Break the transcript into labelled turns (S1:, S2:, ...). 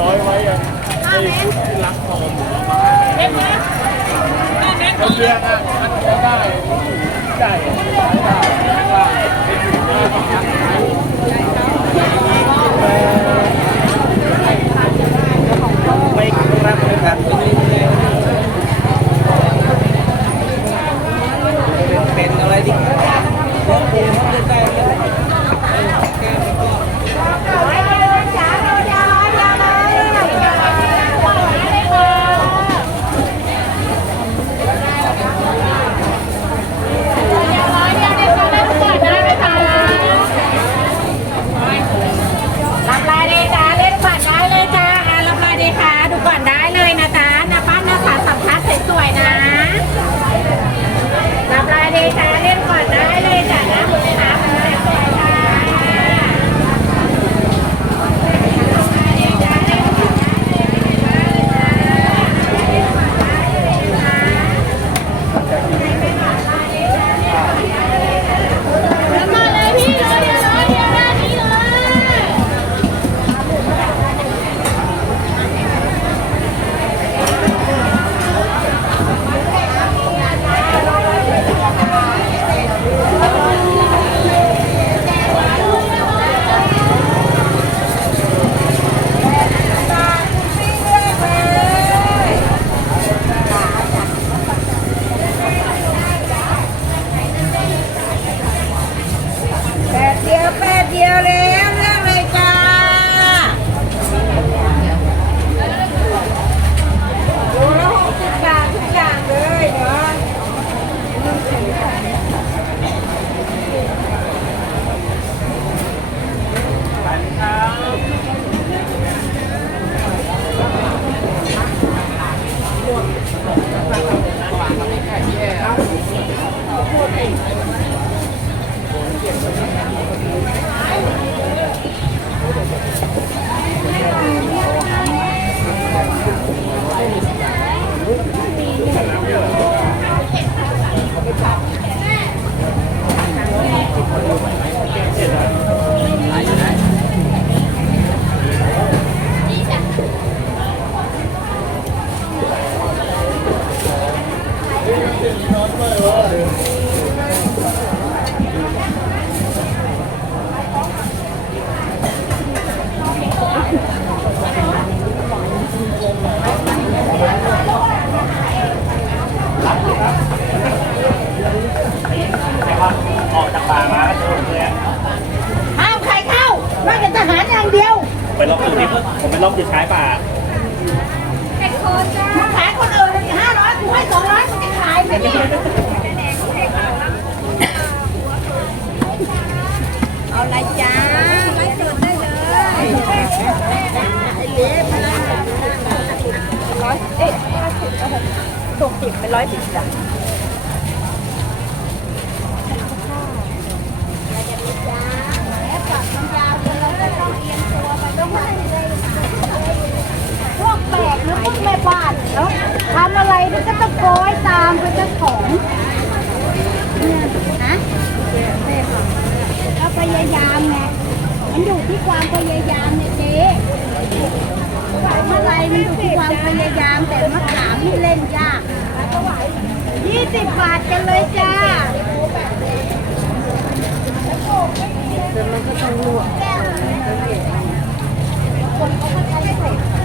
S1: ร้อย
S2: ไว้อะไอ้พุทธรักทองเล็กนะเขาเรียกอะมันะได้ได้ ผมไปล็อกอยู่ท้ายป่า
S3: มึงขายคนอื่นห้าร้อยกูให้สองร้อยมึงจะขายไหมเนี่ยเอาอะไรจ้าไม่สดได้เลยไอ้เล็บร้อยเอ๊ะห้าสิบหกสิบเป็นร้อยสิบจ้ะ พวกแบก
S2: หรือพวกแม่บ้านเนาะทำอะไรมันก็ต้องโกยตามไปเจ้าของเนี่ยนะก็พยายามไงมันอยู่ที่ความพยายามเนี่ยเจ๊ทำอะไรมันอยู่ที่ความพยายามแต่มะขามนี่เล่นยากยี่สิบบาทกันเลยจ้ามันก็ต้องลวกคนเขาก็ใช้ใส่